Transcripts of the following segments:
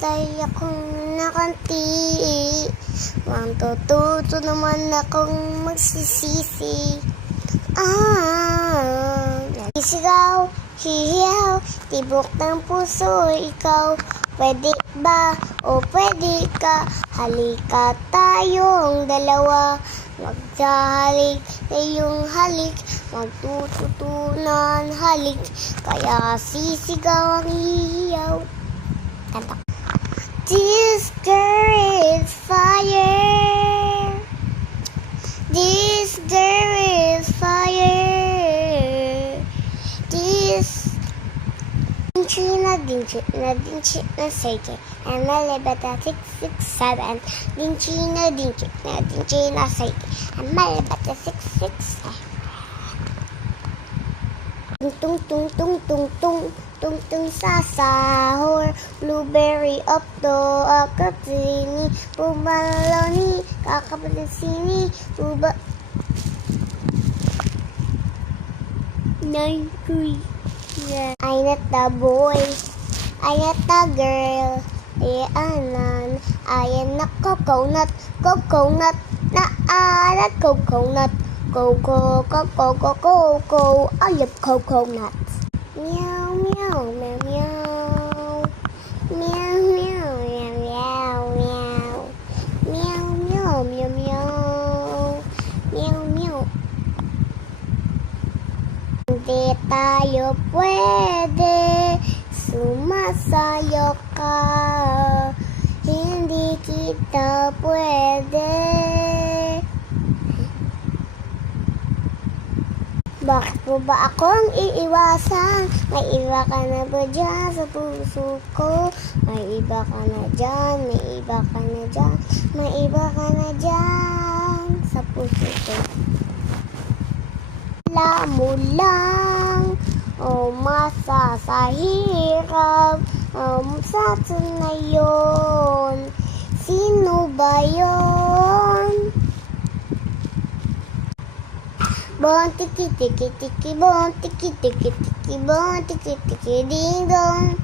Patay akong nakanti. Matututo naman akong magsisisi. Isigaw, hihiyaw, tibok ng puso, ikaw. Pwede ba o pwede ka? Halika tayong dalawa. Magsahalik na yung halik, magtututunan halik. Kaya sisigaw ang hihiyaw. Kanta. This girl is fire. This girl is fire. This dinchi na seke. And my libata 667. Dinchi na seke. And my libata 667. Tung tung tung tung tung tung tung sa sahur. Blueberry up to akapsini. Pumaloni kakapsini. Buba nine three. I'm not the boy, I'm not the girl. Ayan, I am not coconut, na alat coconut. Coco, I love coconut. Meow, meow, meow, meow. Meow, meow, meow, meow, meow. Meow, meow, meow, meow. Meow, meow. Hindi tayo pwede, sumasayo ka. Hindi kita pwede. Bakit po ba akong iiwasan? May iba ka na ba dyan sa puso ko? May iba ka na dyan, may iba ka na dyan, may iba ka na dyan sa puso ko. Wala mo lang, umasa sa hirap, sa na yun. Sino ba yun? Bon tiki tiki tiki, bon tiki tiki tiki, bon tiki tiki ding dong.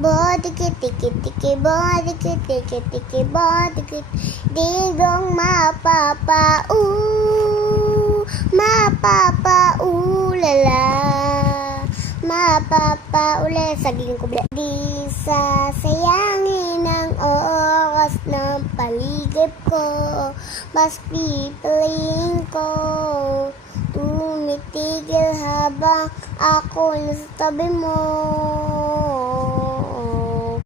Bon tiki tiki tiki, bon tiki tiki tiki, bon tiki ding dong. Mapapa lala. Mapapa ule saging ko bla. Di sasayangin ang oras ng paligid ko. Mas pipiliin ko tumitigil habang ako nasa tabi mo.